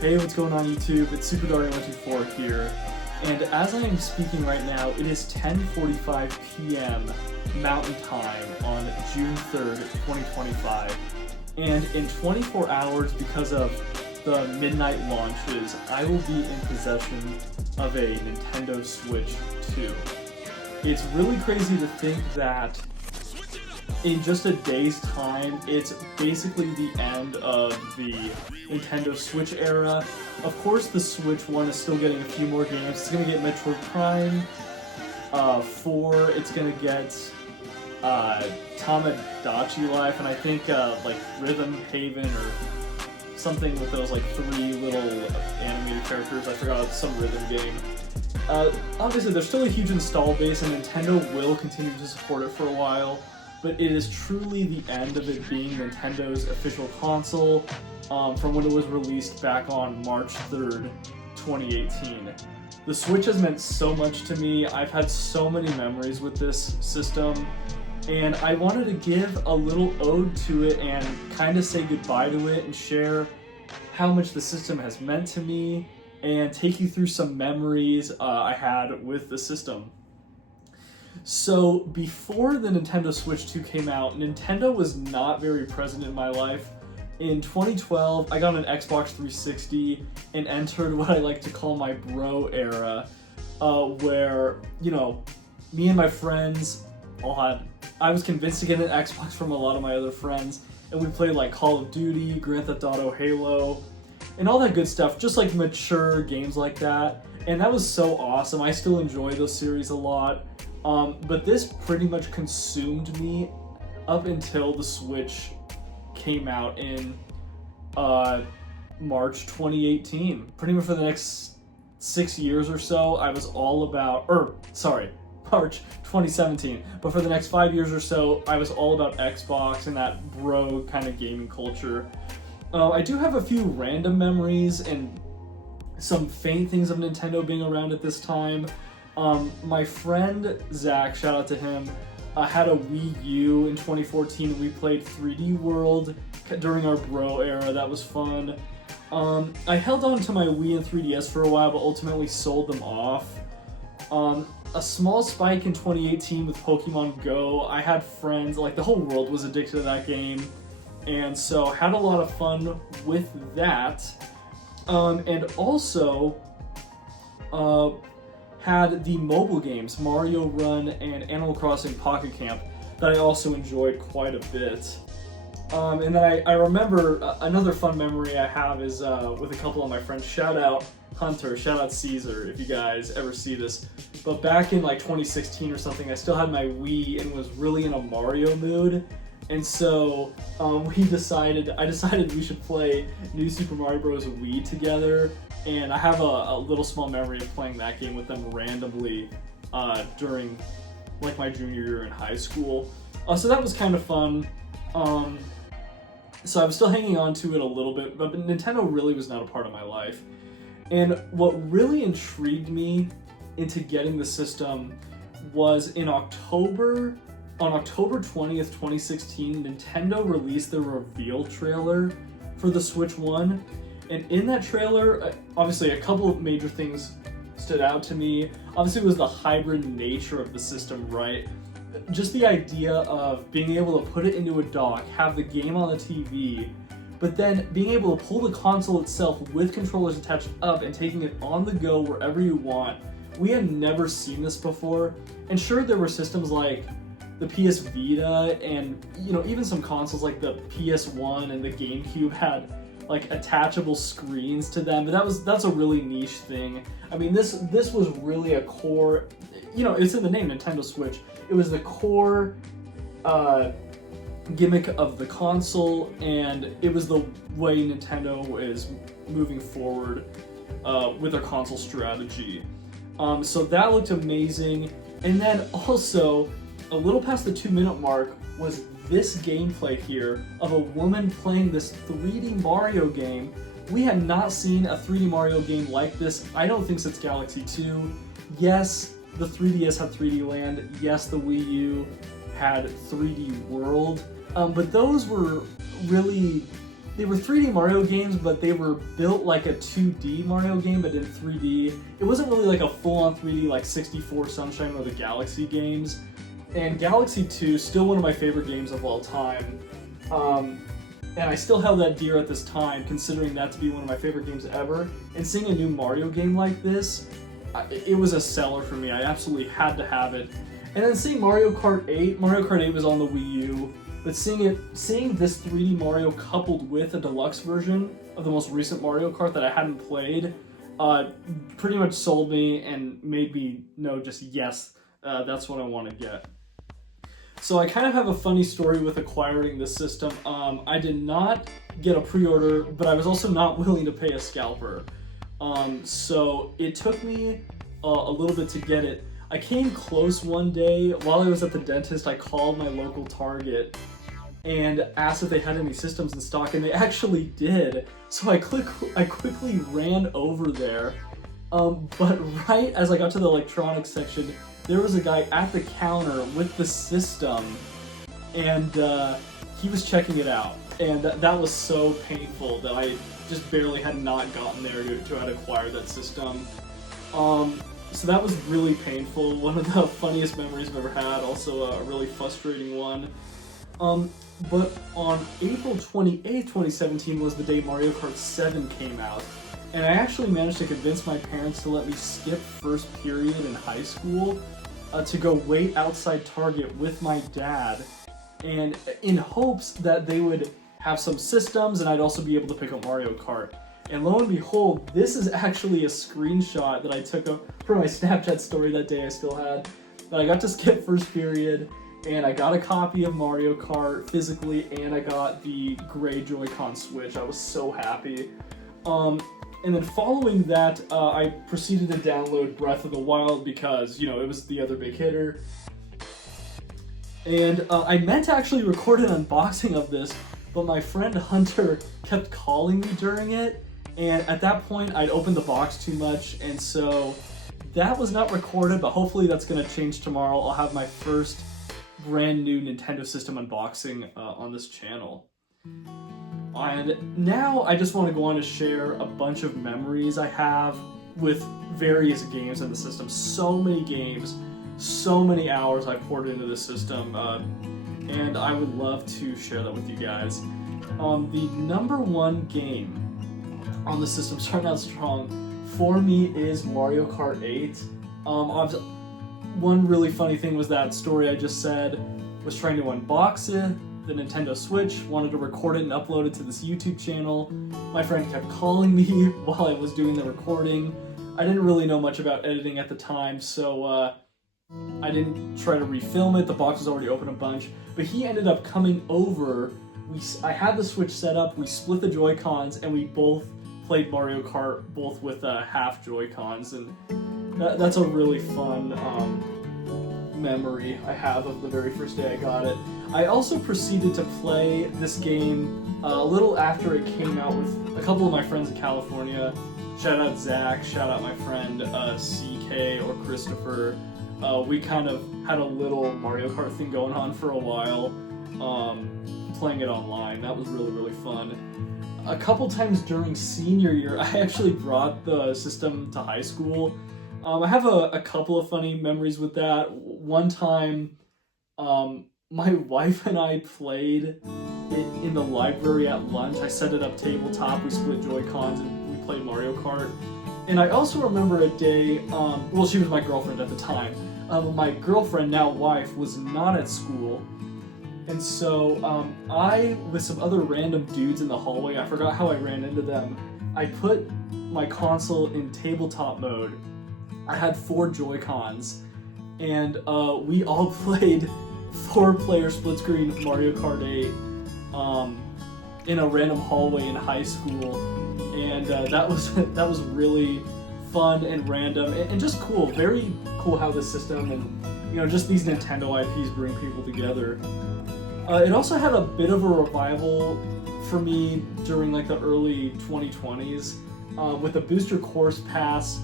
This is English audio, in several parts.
Hey, what's going on YouTube? It's SuperDario124 here, and as I am speaking right now, it is 10:45 p.m. Mountain Time on June 3rd, 2025, and in 24 hours, because of the midnight launches, I will be in possession of a Nintendo Switch 2. It's really crazy to think that in just a day's time, it's basically the end of the Nintendo Switch era. Of course, the Switch 1 is still getting a few more games. It's going to get Metroid Prime 4, it's going to get Tamagotchi Life, and I think like Rhythm Haven or something with those like 3 little animated characters. I forgot, some rhythm game. Obviously, there's still a huge install base, and Nintendo will continue to support it for a while. But it is truly the end of it being Nintendo's official console from when it was released back on March 3rd, 2018. The Switch has meant so much to me. I've had so many memories with this system, and I wanted to give a little ode to it and kind of say goodbye to it and share how much the system has meant to me and take you through some memories I had with the system. So before the Nintendo Switch 2 came out, Nintendo was not very present in my life. In 2012, I got an Xbox 360 and entered what I like to call my bro era, where, you know, me and my friends I was convinced to get an Xbox from a lot of my other friends, and we played like Call of Duty, Grand Theft Auto, Halo, and all that good stuff, just like mature games like that. And that was so awesome. I still enjoy those series a lot. But this pretty much consumed me up until the Switch came out in March 2018. Pretty much for the next 6 years or so, I was all about, March 2017. But for the next 5 years or so, I was all about Xbox and that bro kind of gaming culture. I do have a few random memories and some faint things of Nintendo being around at this time. My friend Zach, shout out to him, had a Wii U in 2014. We played 3D World during our bro era. That was fun. I held on to my Wii and 3DS for a while, but ultimately sold them off. A small spike in 2018 with Pokemon Go. I had friends, like the whole world was addicted to that game, and so had a lot of fun with that. And also, had the mobile games, Mario Run and Animal Crossing Pocket Camp, that I also enjoyed quite a bit. And then I remember another fun memory I have is with a couple of my friends. Shout out Hunter, shout out Caesar, if you guys ever see this. But back in like 2016 or something, I still had my Wii and was really in a Mario mood. And so I decided we should play New Super Mario Bros. Wii together. And I have a little small memory of playing that game with them randomly during like my junior year in high school. So that was kind of fun. So I was still hanging on to it a little bit, but Nintendo really was not a part of my life. And what really intrigued me into getting the system was on October 20th, 2016, Nintendo released the reveal trailer for the Switch 1. And in that trailer, obviously a couple of major things stood out to me. Obviously it was the hybrid nature of the system, right? Just the idea of being able to put it into a dock, have the game on the TV, but then being able to pull the console itself with controllers attached up and taking it on the go wherever you want. We had never seen this before. And sure, there were systems like the PS Vita and, you know, even some consoles like the PS1 and the GameCube had like attachable screens to them, but that's a really niche thing. I mean, this was really a core, you know, it's in the name, Nintendo Switch. It was the core gimmick of the console, and it was the way Nintendo is moving forward with their console strategy. So that looked amazing. And then also, a little past the 2-minute mark was this gameplay here of a woman playing this 3D Mario game. We had not seen a 3D Mario game like this, I don't think, since Galaxy 2. Yes, the 3DS had 3D Land. Yes, the Wii U had 3D World. But those were really they were 3D Mario games, but they were built like a 2D Mario game, but in 3D. It wasn't really like a full-on 3D like 64 Sunshine or the Galaxy games. And Galaxy 2, still one of my favorite games of all time. And I still held that dear at this time, considering that to be one of my favorite games ever. And seeing a new Mario game like this, it was a seller for me. I absolutely had to have it. And then seeing Mario Kart 8 was on the Wii U, but seeing this 3D Mario coupled with a deluxe version of the most recent Mario Kart that I hadn't played, pretty much sold me and made me know just yes, that's what I want to get. So I kind of have a funny story with acquiring this system. I did not get a pre-order, but I was also not willing to pay a scalper. So it took me a little bit to get it. I came close one day. While I was at the dentist, I called my local Target and asked if they had any systems in stock, and they actually did. So I quickly ran over there. But right as I got to the electronics section, there was a guy at the counter with the system, and he was checking it out. And that was so painful that I just barely had not gotten there to have acquired that system. So that was really painful. One of the funniest memories I've ever had, also a really frustrating one. But on April 28th, 2017 was the day Mario Kart 7 came out. And I actually managed to convince my parents to let me skip first period in high school to go wait outside Target with my dad, and in hopes that they would have some systems and I'd also be able to pick up Mario Kart. And lo and behold, this is actually a screenshot that I took for my Snapchat story that day I still had, that I got to skip first period, and I got a copy of Mario Kart physically, and I got the gray Joy-Con Switch. I was so happy. And then following that, I proceeded to download Breath of the Wild because, you know, it was the other big hitter. And I meant to actually record an unboxing of this, but my friend Hunter kept calling me during it, and at that point I'd opened the box too much, and so that was not recorded, but hopefully that's going to change tomorrow. I'll have my first brand new Nintendo system unboxing on this channel. And now I just want to go on to share a bunch of memories I have with various games in the system. So many games, so many hours I poured into the system, and I would love to share that with you guys. The number one game on the system, starting out strong, for me is Mario Kart 8. One really funny thing was that story I just said, was trying to unbox it, the Nintendo Switch, wanted to record it and upload it to this YouTube channel. My friend kept calling me while I was doing the recording. I didn't really know much about editing at the time, so I didn't try to refilm it. The box was already open a bunch, but he ended up coming over. I had the Switch set up, we split the Joy-Cons, and we both played Mario Kart, both with half Joy-Cons, and that's a really fun memory I have of the very first day I got it. I also proceeded to play this game a little after it came out with a couple of my friends in California. Shout out Zach, shout out my friend CK or Christopher. We kind of had a little Mario Kart thing going on for a while, playing it online. That was really, really fun. A couple times during senior year, I actually brought the system to high school. I have a couple of funny memories with that. One time, my wife and I played it in the library at lunch. I set it up tabletop, we split Joy-Cons, and we played Mario Kart. And I also remember a day, well, she was my girlfriend at the time. My girlfriend, now wife, was not at school. And so I, with some other random dudes in the hallway, I forgot how I ran into them, I put my console in tabletop mode. I had 4 Joy-Cons, and we all played 4-player split-screen Mario Kart 8 in a random hallway in high school, and that was really fun and random and just cool. Very cool how this system and just these Nintendo IPs bring people together. It also had a bit of a revival for me during like the early 2020s with the Booster Course Pass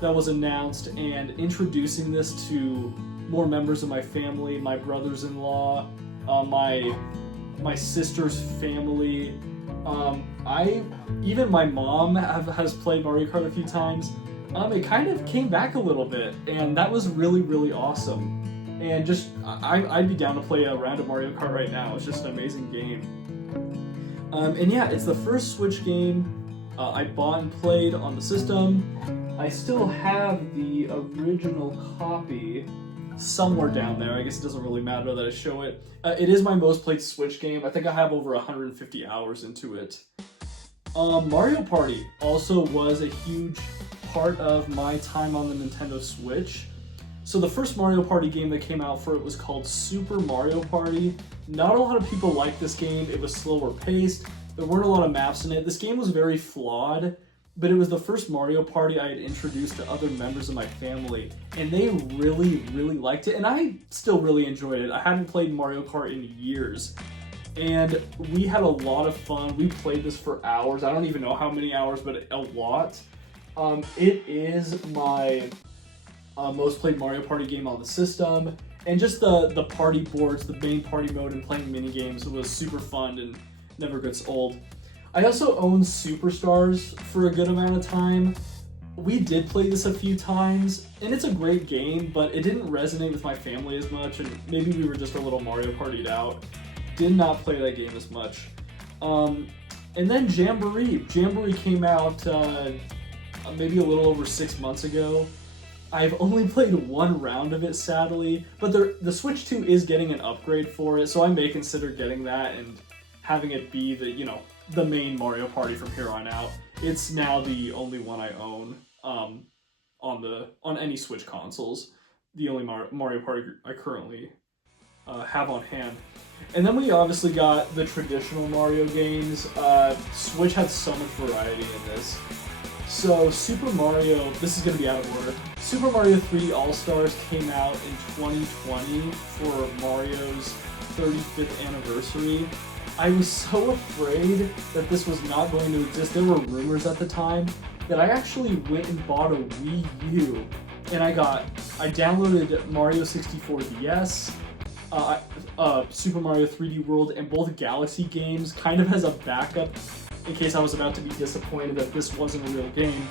that was announced, and introducing this to more members of my family, my brothers-in-law, my sister's family, Even my mom has played Mario Kart a few times. It kind of came back a little bit, and that was really, really awesome. And just, I'd be down to play a round of Mario Kart right now. It's just an amazing game. And yeah, it's the first Switch game I bought and played on the system. I still have the original copy somewhere down there. I guess it doesn't really matter that I show it. It is my most played Switch game. I think I have over 150 hours into it. Mario Party also was a huge part of my time on the Nintendo Switch. So the first Mario Party game that came out for it was called Super Mario Party. Not a lot of people liked this game. It was slower paced. There weren't a lot of maps in it. This game was very flawed, but it was the first Mario Party I had introduced to other members of my family, and they really, really liked it, and I still really enjoyed it. I hadn't played Mario Kart in years, and we had a lot of fun. We played this for hours. I don't even know how many hours, but a lot. It is my most played Mario Party game on the system, and just the party boards, the main party mode, and playing mini games was super fun and never gets old. I also owned Superstars for a good amount of time. We did play this a few times, and it's a great game, but it didn't resonate with my family as much, and maybe we were just a little Mario Partied out. Did not play that game as much. And then Jamboree. Jamboree came out maybe a little over 6 months ago. I've only played one round of it, sadly, but the Switch 2 is getting an upgrade for it, so I may consider getting that and having it be the main Mario Party from here on out. It's now the only one I own on any Switch consoles. The only Mario Party I currently have on hand. And then we obviously got the traditional Mario games. Switch had so much variety in this. So Super Mario, this is going to be out of order. Super Mario 3D All-Stars came out in 2020 for Mario's 35th anniversary. I was so afraid that this was not going to exist. There were rumors at the time that I actually went and bought a Wii U, and I downloaded Mario 64 DS, Super Mario 3D World, and both Galaxy games kind of as a backup in case I was about to be disappointed that this wasn't a real game.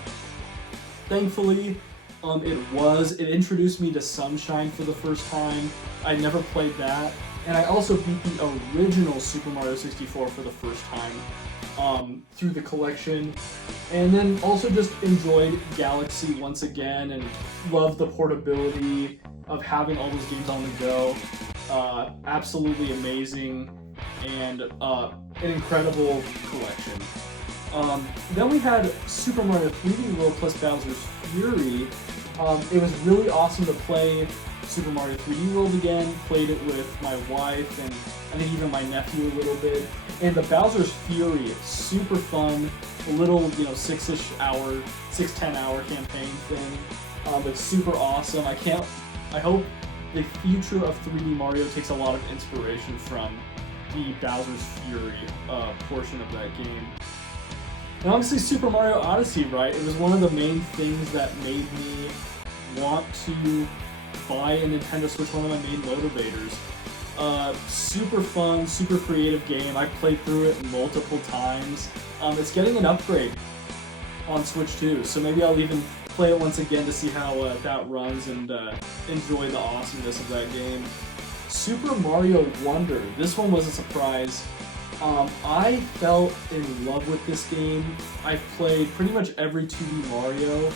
Thankfully, it introduced me to Sunshine for the first time. I never played that. And I also beat the original Super Mario 64 for the first time through the collection. And then also just enjoyed Galaxy once again and loved the portability of having all those games on the go. Absolutely amazing and an incredible collection. Then we had Super Mario 3D World plus Bowser's Fury. It was really awesome to play Super Mario 3D World again, played it with my wife and I think even my nephew a little bit. And the Bowser's Fury, super fun, a little 6-10 hour campaign thing. It's super awesome. I hope the future of 3D Mario takes a lot of inspiration from the Bowser's Fury portion of that game. And obviously Super Mario Odyssey, right? It was one of the main things that made me want to buy a Nintendo Switch, one of my main motivators. Super fun, super creative game. I played through it multiple times. It's getting an upgrade on Switch 2, so maybe I'll even play it once again to see how that runs and enjoy the awesomeness of that game. Super Mario Wonder. This one was a surprise. I fell in love with this game. I've played pretty much every 2D Mario.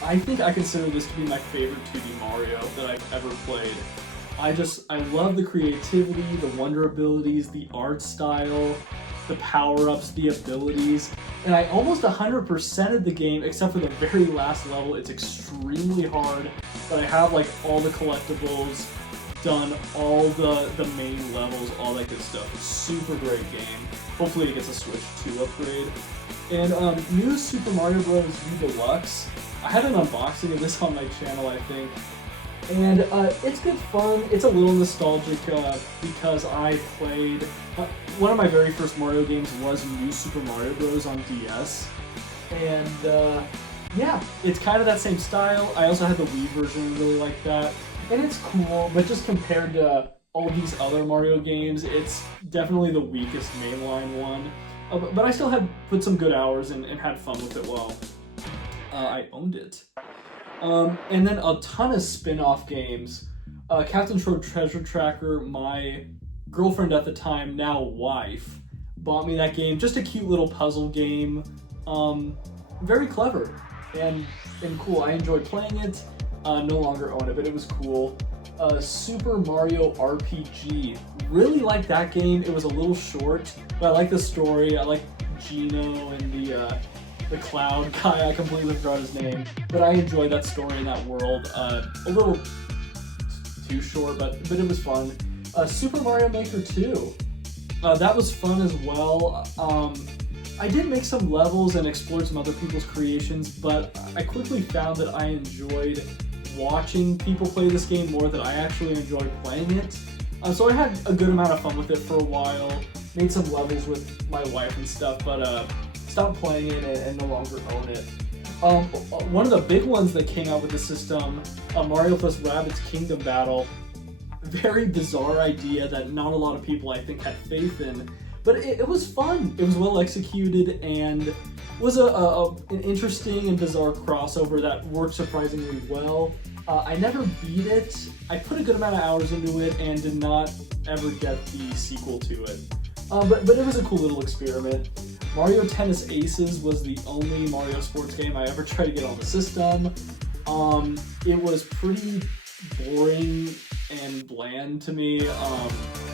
I think I consider this to be my favorite 2D Mario that I've ever played. I love the creativity, the wonder abilities, the art style, the power-ups, the abilities, and I almost 100%ed the game except for the very last level. It's extremely hard, but I have all the collectibles, done all the main levels, all that good stuff. It's a super great game. Hopefully it gets a Switch 2 upgrade. And new Super Mario Bros. U Deluxe. I had an unboxing of this on my channel, I think. And it's good fun. It's a little nostalgic because I played... one of my very first Mario games was New Super Mario Bros. On DS. And yeah, it's kind of that same style. I also had the Wii version, really like that. And it's cool, but just compared to all these other Mario games, it's definitely the weakest mainline one. But I still had put some good hours and had fun with it while I owned it. And then a ton of spin-off games. Captain Toad Treasure Tracker, my girlfriend at the time, now wife, bought me that game. Just a cute little puzzle game. Very clever and cool. I enjoyed playing it. No longer own it, but it was cool. Super Mario RPG. Really liked that game. It was a little short, but I like the story. I like Gino and the cloud guy. I completely forgot his name, but I enjoyed that story in that world. A little too short, but it was fun. Super Mario Maker 2. That was fun as well. I did make some levels and explored some other people's creations, but I quickly found that I enjoyed watching people play this game more than I actually enjoyed playing it. So I had a good amount of fun with it for a while, made some levels with my wife and stuff, but stopped playing it and no longer own it. One of the big ones that came out with the system, Mario plus Rabbids Kingdom Battle. Very bizarre idea that not a lot of people, I think, had faith in. But it was fun. It was well executed and was an interesting and bizarre crossover that worked surprisingly well. I never beat it. I put a good amount of hours into it and did not ever get the sequel to it. But it was a cool little experiment. Mario Tennis Aces was the only Mario sports game I ever tried to get on the system. It was pretty boring and bland to me.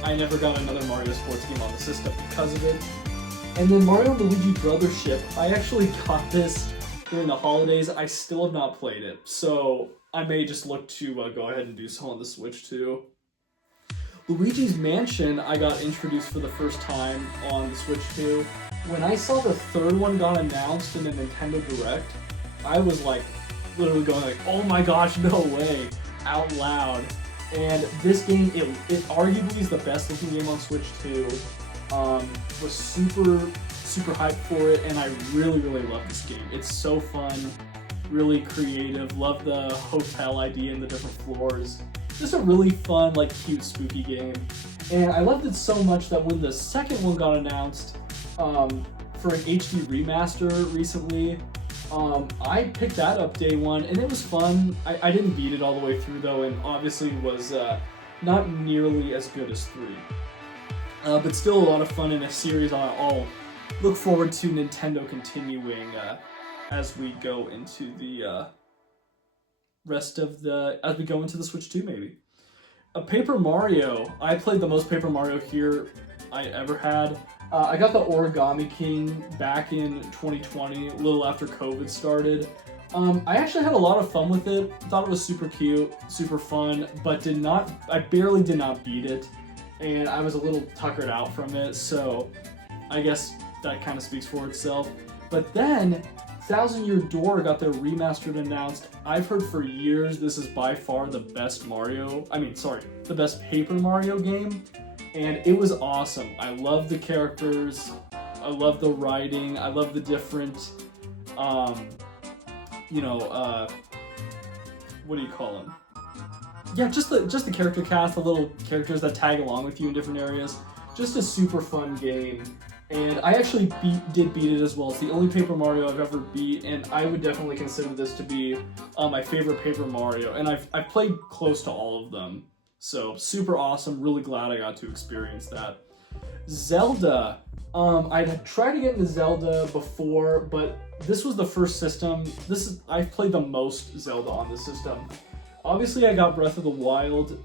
I never got another Mario sports game on the system because of it. And then Mario and Luigi Brothership, I actually got this during the holidays. I still have not played it, so I may just look to go ahead and do so on the Switch too. Luigi's Mansion, I got introduced for the first time on the Switch too. When I saw the third one got announced in a Nintendo Direct, I was like, literally going like, oh my gosh, no way, out loud. And this game, it arguably is the best looking game on Switch 2. Was super hyped for it, and I really love this game. It's so fun, really creative. Love the hotel idea and the different floors. Just a really fun, like cute, spooky game. And I loved it so much that when the second one got announced for an HD remaster recently, I picked that up day one, and it was fun. I didn't beat it all the way through though, and obviously was not nearly as good as 3. But still a lot of fun in a series I'll look forward to Nintendo continuing as we go into the rest of as we go into the Switch 2 maybe. Paper Mario. I played the most Paper Mario here I ever had. I got the Origami King back in 2020, a little after COVID started. I actually had a lot of fun with it. Thought it was super cute, super fun, but I barely did not beat it, and I was a little tuckered out from it, so I guess that kind of speaks for itself. But then, Thousand Year Door got their remastered announced. I've heard for years this is by far the best the best Paper Mario game. And it was awesome. I love the characters, I love the writing, I love the different, what do you call them? Yeah, just the character cast, the little characters that tag along with you in different areas. Just a super fun game. And I actually did beat it as well. It's the only Paper Mario I've ever beat, and I would definitely consider this to be my favorite Paper Mario. And I've played close to all of them. So, super awesome, really glad I got to experience that. Zelda. I'd tried to get into Zelda before, but this was the first system. I've played the most Zelda on this system. Obviously, I got Breath of the Wild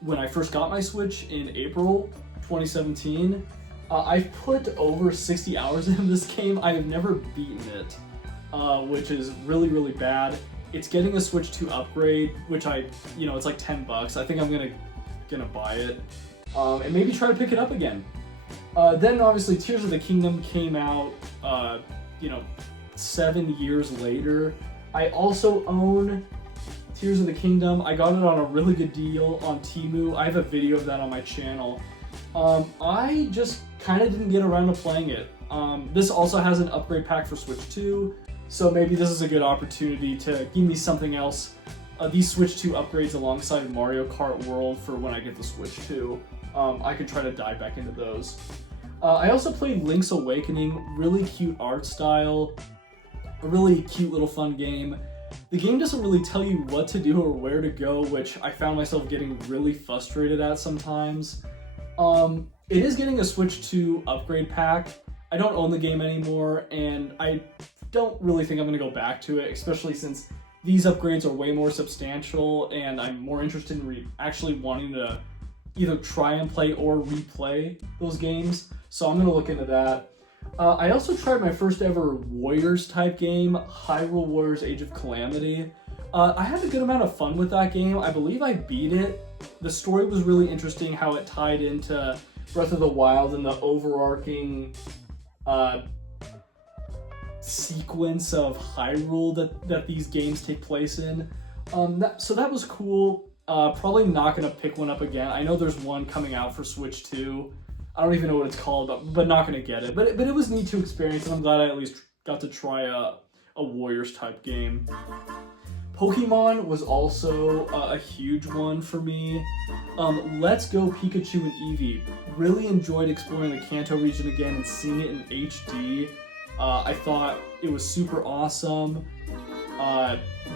when I first got my Switch in April 2017. I've put over 60 hours into this game. I have never beaten it, which is really bad. It's getting a Switch 2 upgrade, which it's like $10. I think I'm gonna buy it, and maybe try to pick it up again. Then obviously Tears of the Kingdom came out, 7 years later. I also own Tears of the Kingdom. I got it on a really good deal on Temu. I have a video of that on my channel. I just kind of didn't get around to playing it. This also has an upgrade pack for Switch 2. So maybe this is a good opportunity to give me something else these Switch 2 upgrades alongside Mario Kart World for when I get the Switch 2. I could try to dive back into those. I also played Link's Awakening, really cute art style, a really cute little fun game. The game doesn't really tell you what to do or where to go, which I found myself getting really frustrated at sometimes. It is getting a Switch 2 upgrade pack. I don't own the game anymore, and I don't really think I'm going to go back to it, especially since these upgrades are way more substantial, and I'm more interested in actually wanting to either try and play or replay those games. So I'm going to look into that. I also tried my first ever Warriors type game, Hyrule Warriors Age of Calamity. I had a good amount of fun with that game. I believe I beat it. The story was really interesting, how it tied into Breath of the Wild and the overarching sequence of Hyrule that these games take place in. So that was cool. Probably not going to pick one up again. I know there's one coming out for Switch 2. I don't even know what it's called, but not going to get it. But it was neat to experience, and I'm glad I at least got to try a Warriors type game. Pokemon was also a huge one for me. Let's Go Pikachu and Eevee. Really enjoyed exploring the Kanto region again and seeing it in HD. I thought it was super awesome.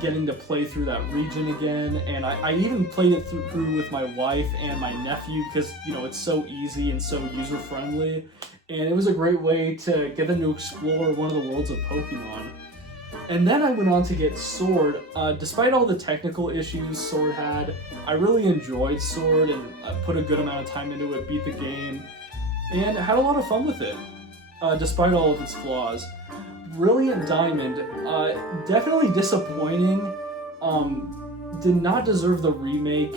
Getting to play through that region again, and I even played it through with my wife and my nephew because, you know, it's so easy and so user-friendly, and it was a great way to get them to explore one of the worlds of Pokemon. And then I went on to get Sword. Despite all the technical issues Sword had, I really enjoyed Sword and put a good amount of time into it, beat the game, and had a lot of fun with it, despite all of its flaws. Brilliant Diamond, definitely disappointing. Did not deserve the remake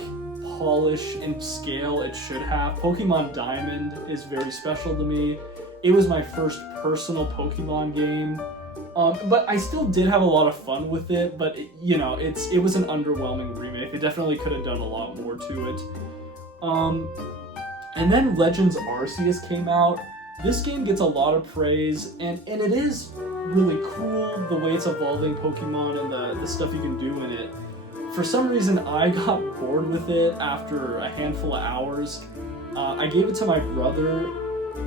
polish and scale it should have. Pokemon Diamond is very special to me. It was my first personal Pokemon game, but I still did have a lot of fun with it. But it was an underwhelming remake. It definitely could have done a lot more to it. And then Legends Arceus came out. This game gets a lot of praise, and it is really cool the way it's evolving Pokemon and the stuff you can do in it. For some reason, I got bored with it after a handful of hours. I gave it to my brother.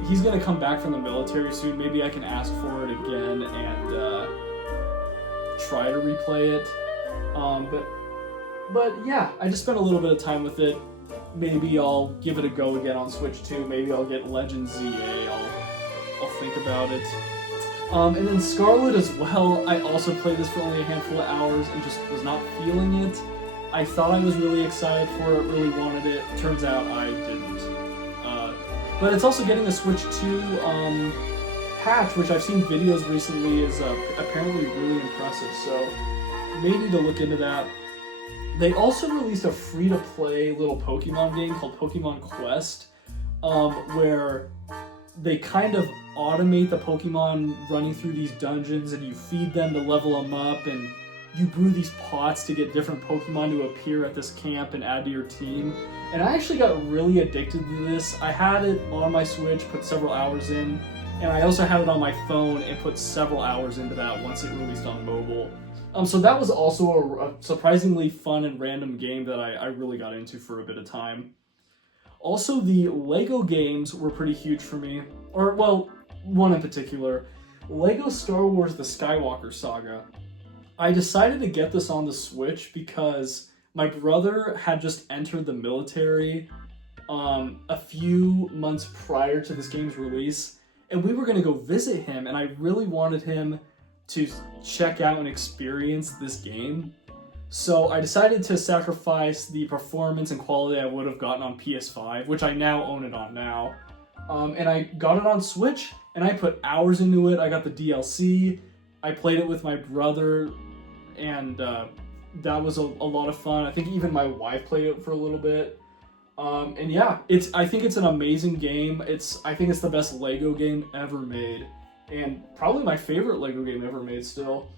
He's gonna come back from the military soon. Maybe I can ask for it again and try to replay it. But yeah, I just spent a little bit of time with it. Maybe I'll give it a go again on Switch 2. Maybe I'll get Legend ZA. I'll think about it. And then Scarlet as well. I also played this for only a handful of hours and just was not feeling it. I thought I was really excited for it, really wanted it. Turns out I didn't. But it's also getting a Switch 2 patch, which I've seen videos recently is apparently really impressive. So maybe to look into that. They also released a free-to-play little Pokemon game called Pokemon Quest, where they kind of automate the Pokemon running through these dungeons, and you feed them to level them up, and you brew these pots to get different Pokemon to appear at this camp and add to your team. And I actually got really addicted to this. I had it on my Switch, put several hours in, and I also had it on my phone and put several hours into that once it released on mobile. So that was also a surprisingly fun and random game that I really got into for a bit of time. Also, the LEGO games were pretty huge for me. Or, well, one in particular. LEGO Star Wars The Skywalker Saga. I decided to get this on the Switch because my brother had just entered the military a few months prior to this game's release, and we were going to go visit him, and I really wanted him to check out and experience this game. So I decided to sacrifice the performance and quality I would have gotten on PS5, which I now own it on now. And I got it on Switch, and I put hours into it. I got the DLC. I played it with my brother, and that was a lot of fun. I think even my wife played it for a little bit. And yeah, I think it's an amazing game. I think it's the best LEGO game ever made, and probably my favorite LEGO game ever made still.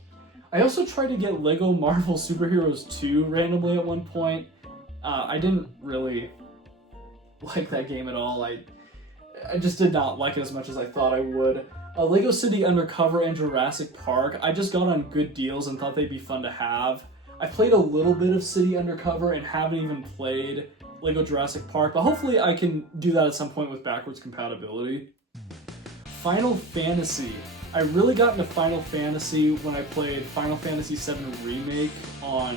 I also tried to get LEGO Marvel Super Heroes 2 randomly at one point. I didn't really like that game at all. I just did not like it as much as I thought I would. LEGO City Undercover and Jurassic Park, I just got on good deals and thought they'd be fun to have. I played a little bit of City Undercover and haven't even played LEGO Jurassic Park, but hopefully I can do that at some point with backwards compatibility. Final Fantasy. I really got into Final Fantasy when I played Final Fantasy VII Remake on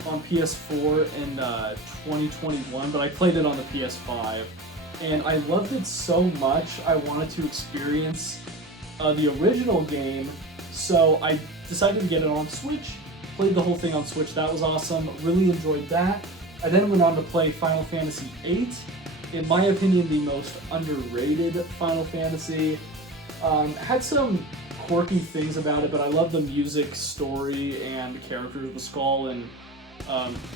PS4 in 2021, but I played it on the PS5. And I loved it so much, I wanted to experience the original game, so I decided to get it on Switch. Played the whole thing on Switch, that was awesome, really enjoyed that. I then went on to play Final Fantasy VIII, in my opinion the most underrated Final Fantasy. Had some quirky things about it, but I love the music, story, and the characters with Skull and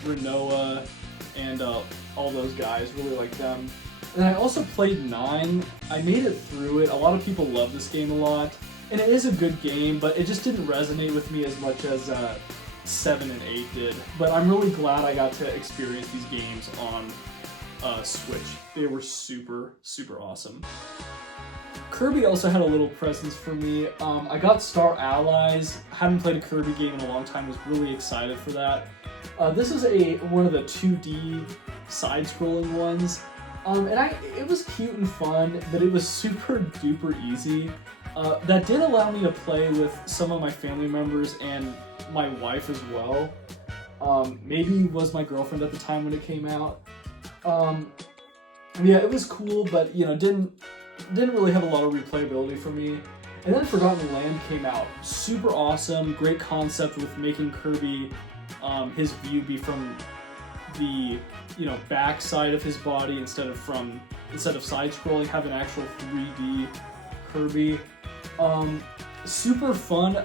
Rinoa and all those guys, really like them. And I also played 9. I made it through it. A lot of people love this game a lot, and it is a good game, but it just didn't resonate with me as much as 7 and 8 did. But I'm really glad I got to experience these games on Switch. They were super, super awesome. Kirby also had a little presence for me. I got Star Allies. Haven't played a Kirby game in a long time. Was really excited for that. This is one of the 2D side-scrolling ones. And it was cute and fun, but it was super duper easy. That did allow me to play with some of my family members and my wife as well. Maybe was my girlfriend at the time when it came out. Yeah, it was cool, but didn't really have a lot of replayability for me. And then Forgotten Land came out. Super awesome, great concept with making Kirby, his view be from the back side of his body instead of side scrolling, have an actual 3D Kirby. Super fun.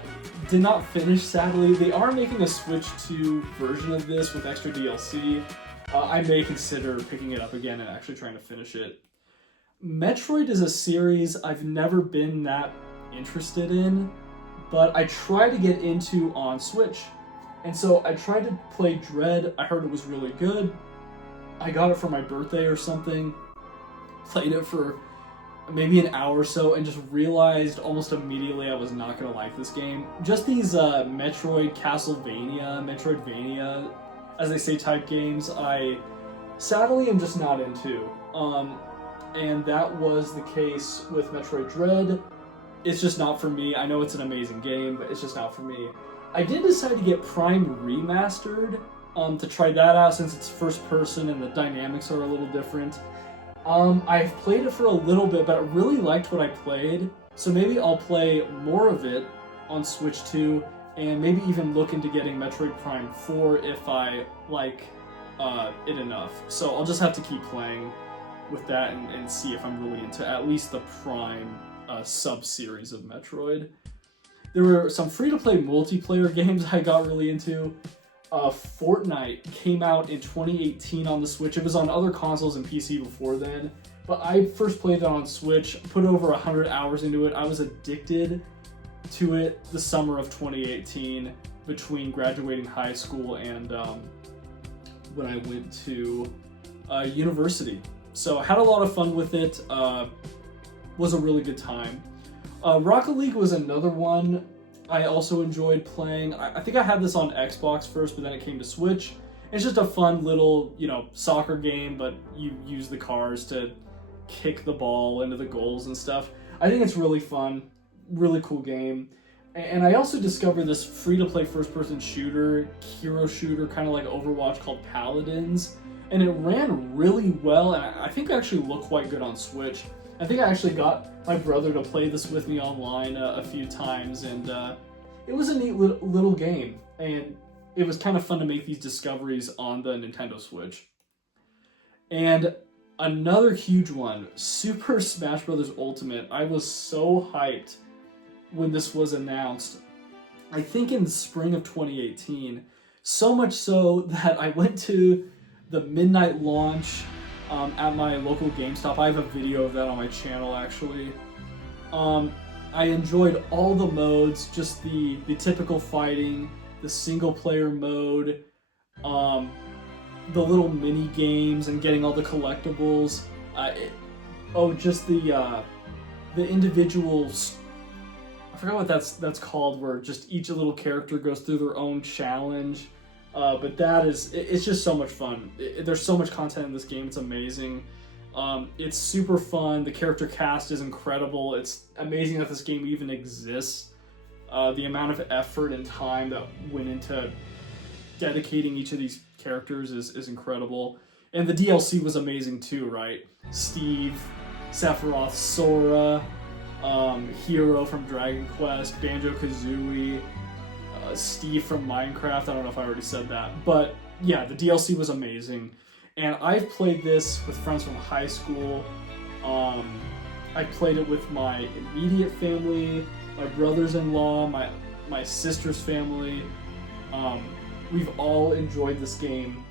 Did not finish, sadly. They are making a Switch 2 version of this with extra DLC. I may consider picking it up again and actually trying to finish it. Metroid is a series I've never been that interested in, but I try to get into on Switch. And so I tried to play Dread. I heard it was really good. I got it for my birthday or something. Played it for maybe an hour or so and just realized almost immediately I was not going to like this game. Just these Metroid, Metroidvania, as they say, type games, I sadly am just not into. And that was the case with Metroid Dread. It's just not for me. I know it's an amazing game, but it's just not for me. I did decide to get Prime Remastered to try that out since it's first person and the dynamics are a little different. I've played it for a little bit, but I really liked what I played, so maybe I'll play more of it on Switch 2, and maybe even look into getting Metroid Prime 4 if I like it enough. So I'll just have to keep playing with that and see if I'm really into at least the Prime sub-series of Metroid. There were some free-to-play multiplayer games I got really into. Fortnite came out in 2018 on the Switch. It was on other consoles and PC before then, but I first played it on Switch, put over 100 hours into it. I was addicted to it the summer of 2018 between graduating high school and when I went to university. So I had a lot of fun with it. Was a really good time. Rocket League was another one I also enjoyed playing. I think I had this on Xbox first, but then it came to Switch. It's just a fun little, soccer game, but you use the cars to kick the ball into the goals and stuff. I think it's really fun, really cool game. And I also discovered this free-to-play first-person shooter, hero shooter, kind of like Overwatch, called Paladins. And it ran really well, and I think it actually looked quite good on Switch. I think I actually got my brother to play this with me online a few times, and it was a neat little game, and it was kind of fun to make these discoveries on the Nintendo Switch. And another huge one, Super Smash Bros. Ultimate. I was so hyped when this was announced, I think in the spring of 2018, so much so that I went to the midnight launch at my local GameStop. I have a video of that on my channel, actually. I enjoyed all the modes, just the typical fighting, the single player mode, the little mini games and getting all the collectibles. Just the individual I forgot what that's called, where just each little character goes through their own challenge. But it's just so much fun. There's so much content in this game. It's amazing. It's super fun. The character cast is incredible. It's amazing that this game even exists. The amount of effort and time that went into dedicating each of these characters is incredible. And the DLC was amazing too, right? Steve, Sephiroth, Sora, Hero from Dragon Quest, Banjo-Kazooie, Steve from Minecraft. I don't know if I already said that. But yeah, the DLC was amazing. And I've played this with friends from high school. I played it with my immediate family, my brothers-in-law, my sister's family. We've all enjoyed this game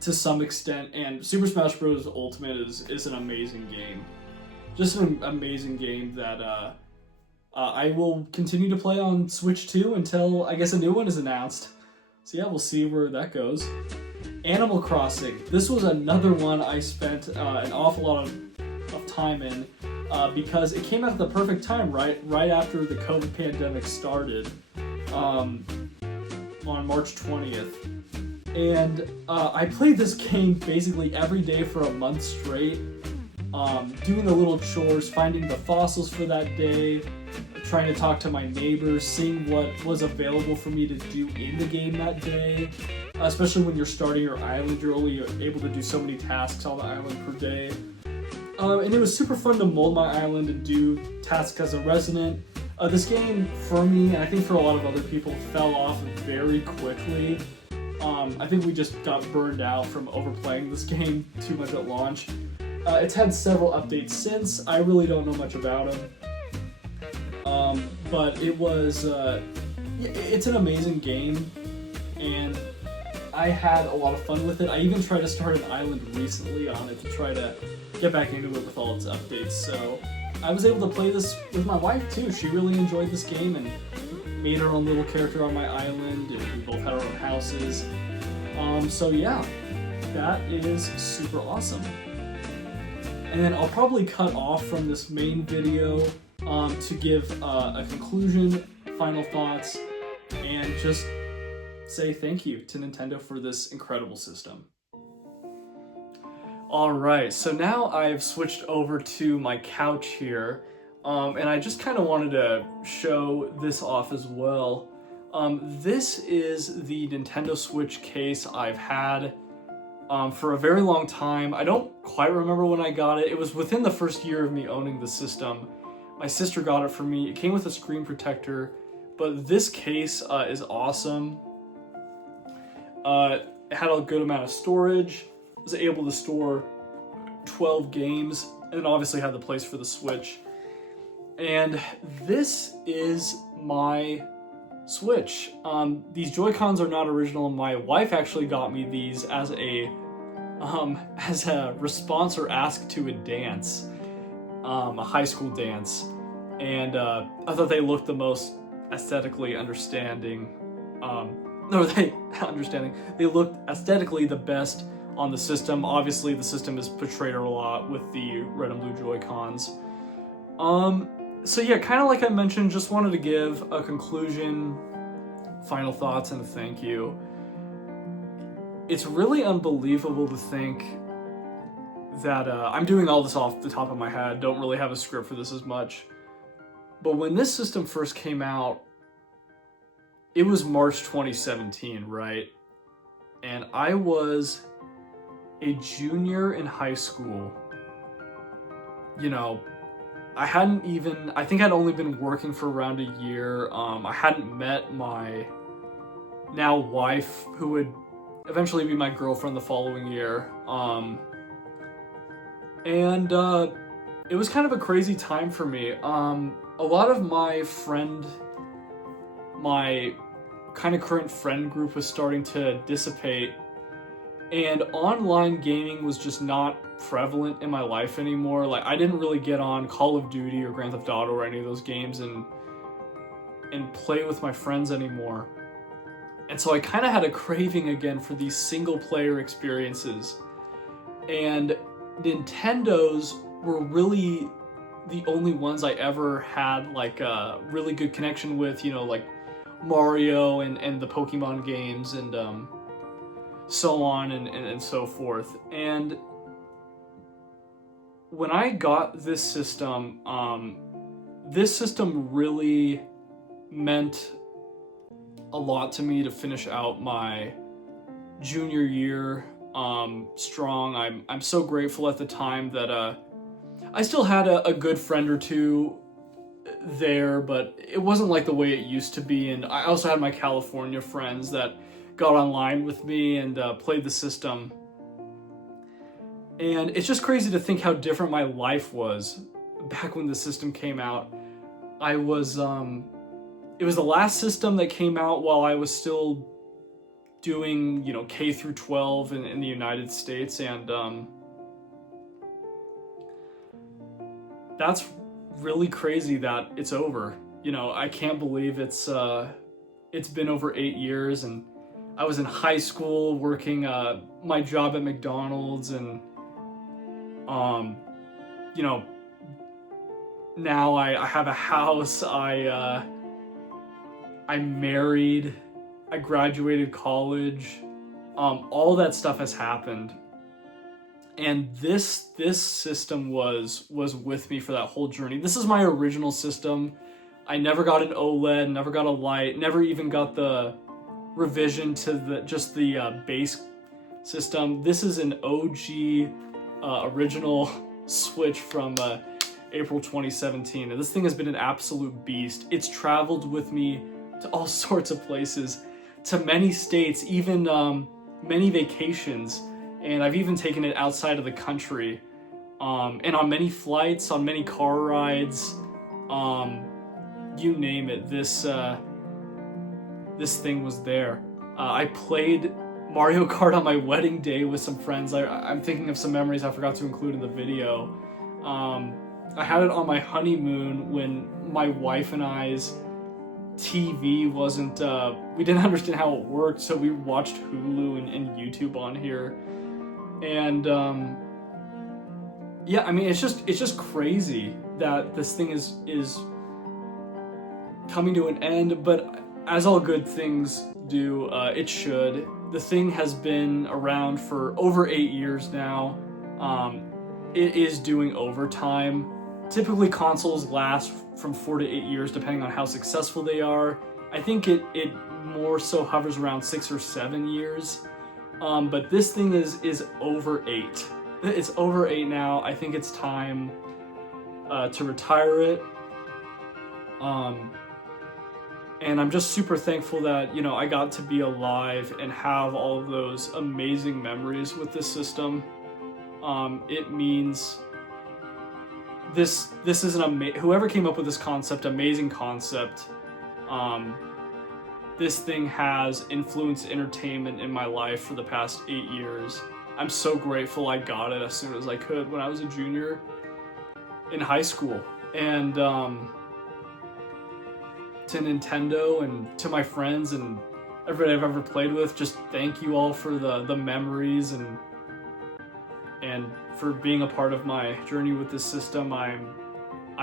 to some extent, and Super Smash Bros. Ultimate is an amazing game. Just an amazing game that I will continue to play on Switch 2 until, I guess, a new one is announced. So yeah, we'll see where that goes. Animal Crossing. This was another one I spent an awful lot of time in because it came out at the perfect time, right after the COVID pandemic started on March 20th. And I played this game basically every day for a month straight, doing the little chores, finding the fossils for that day, trying to talk to my neighbors, seeing what was available for me to do in the game that day. Especially when you're starting your island, you're only able to do so many tasks on the island per day. And it was super fun to mold my island and do tasks as a resident. This game, for me, and I think for a lot of other people, fell off very quickly. I think we just got burned out from overplaying this game too much at launch. It's had several updates since. I really don't know much about them. But it was, it's an amazing game, and I had a lot of fun with it. I even tried to start an island recently on it to try to get back into it with all its updates. So I was able to play this with my wife too. She really enjoyed this game and made her own little character on my island, and we both had our own houses. So yeah, that is super awesome. And then I'll probably cut off from this main video to give a conclusion, final thoughts, and just say thank you to Nintendo for this incredible system. Alright, so now I've switched over to my couch here, and I just kind of wanted to show this off as well. This is the Nintendo Switch case I've had for a very long time. I don't quite remember when I got it. It was within the first year of me owning the system. My sister got it for me. It came with a screen protector, but this case is awesome. It had a good amount of storage. I was able to store 12 games, and it obviously had the place for the Switch. And this is my Switch. These Joy-Cons are not original. My wife actually got me these as a response or ask to a dance, a high school dance, and I thought they looked the most aesthetically understanding. They looked aesthetically the best on the system. Obviously, the system is portrayed a lot with the red and blue Joy-Cons. So yeah, kind of like I mentioned, just wanted to give a conclusion, final thoughts, and a thank you. It's really unbelievable to think that I'm doing all this off the top of my head, don't really have a script for this as much. But when this system first came out, it was March 2017, right? And I was a junior in high school. You know, I think I'd only been working for around a year. I hadn't met my now wife, who would eventually be my girlfriend the following year. And it was kind of a crazy time for me. A lot of my kind of current friend group was starting to dissipate, and online gaming was just not prevalent in my life anymore. Like, I didn't really get on Call of Duty or Grand Theft Auto or any of those games and play with my friends anymore. And so I kind of had a craving again for these single player experiences. And Nintendo's were really the only ones I ever had like a really good connection with, you know, like Mario and the Pokemon games and so on and so forth. And when I got this system really meant a lot to me to finish out my junior year strong. I'm so grateful at the time that I still had a good friend or two there, but it wasn't like the way it used to be. And I also had my California friends that got online with me and played the system. And it's just crazy to think how different my life was back when the system came out. I was, it was the last system that came out while I was still doing, you know, K through 12 in the United States. And that's really crazy that it's over. You know, I can't believe it's been over 8 years, and I was in high school working my job at McDonald's, and you know, now I have a house, I'm married, I graduated college, all that stuff has happened. And this system was with me for that whole journey. This is my original system. I never got an OLED, never got a light, never even got the revision to the base system. This is an OG original Switch from April 2017. And this thing has been an absolute beast. It's traveled with me to all sorts of places, to many states, even many vacations. And I've even taken it outside of the country, and on many flights, on many car rides, you name it, this thing was there. I played Mario Kart on my wedding day with some friends. I'm thinking of some memories I forgot to include in the video. I had it on my honeymoon when my wife and I's TV wasn't, we didn't understand how it worked, so we watched Hulu and YouTube on here. And yeah, I mean, it's just crazy that this thing is coming to an end, but as all good things do, it should. The thing has been around for over 8 years now. It is doing overtime. Typically consoles last from 4 to 8 years depending on how successful they are. I think it more so hovers around 6 or 7 years. But this thing is over 8. It's over 8 now. I think it's time to retire it. And I'm just super thankful that, you know, I got to be alive and have all of those amazing memories with this system. It means this is whoever came up with this concept, amazing concept. This thing has influenced entertainment in my life for the past 8 years. I'm so grateful I got it as soon as I could when I was a junior in high school. And to Nintendo and to my friends and everybody I've ever played with, just thank you all for the memories and for being a part of my journey with this system. I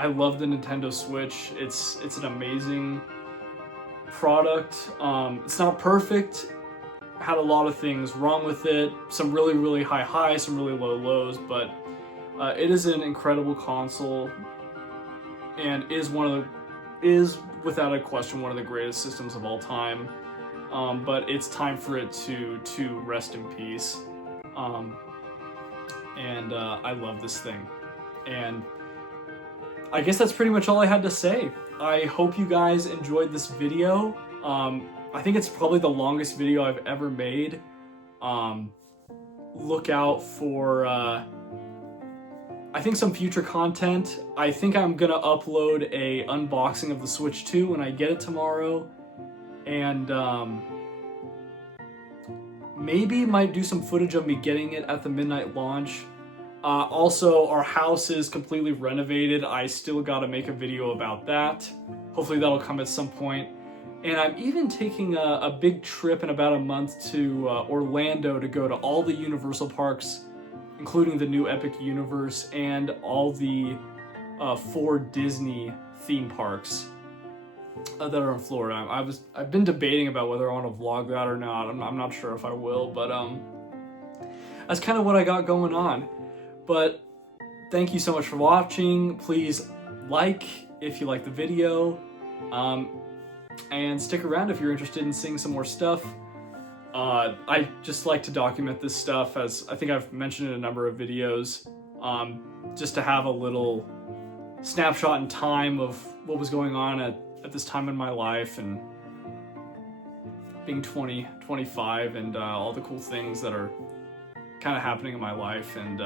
love the Nintendo Switch. It's an amazing product. It's not perfect. Had a lot of things wrong with it. Some really, really high highs, some really low lows, but it is an incredible console and is without a question one of the greatest systems of all time. But it's time for it to rest in peace. And I love this thing. And I guess that's pretty much all I had to say. I hope you guys enjoyed this video. I think it's probably the longest video I've ever made. Look out for, I think, some future content. I think I'm gonna upload a unboxing of the Switch 2 when I get it tomorrow. And maybe might do some footage of me getting it at the midnight launch. Also, our house is completely renovated. I still gotta make a video about that. Hopefully that'll come at some point. And I'm even taking a big trip in about a month to Orlando to go to all the Universal parks, including the new Epic Universe and all the 4 Disney theme parks that are in Florida. I've been debating about whether I want to vlog that or not. I'm not sure if I will, but that's kind of what I got going on. But thank you so much for watching. Please like if you like the video, and stick around if you're interested in seeing some more stuff. I just like to document this stuff, as I think I've mentioned in a number of videos, just to have a little snapshot in time of what was going on at this time in my life, and being 25 and all the cool things that are kind of happening in my life. And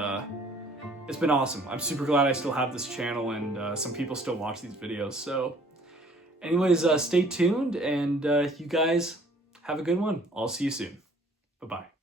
it's been awesome. I'm super glad I still have this channel, and some people still watch these videos. So anyways, stay tuned, and you guys have a good one. I'll see you soon. Bye-bye.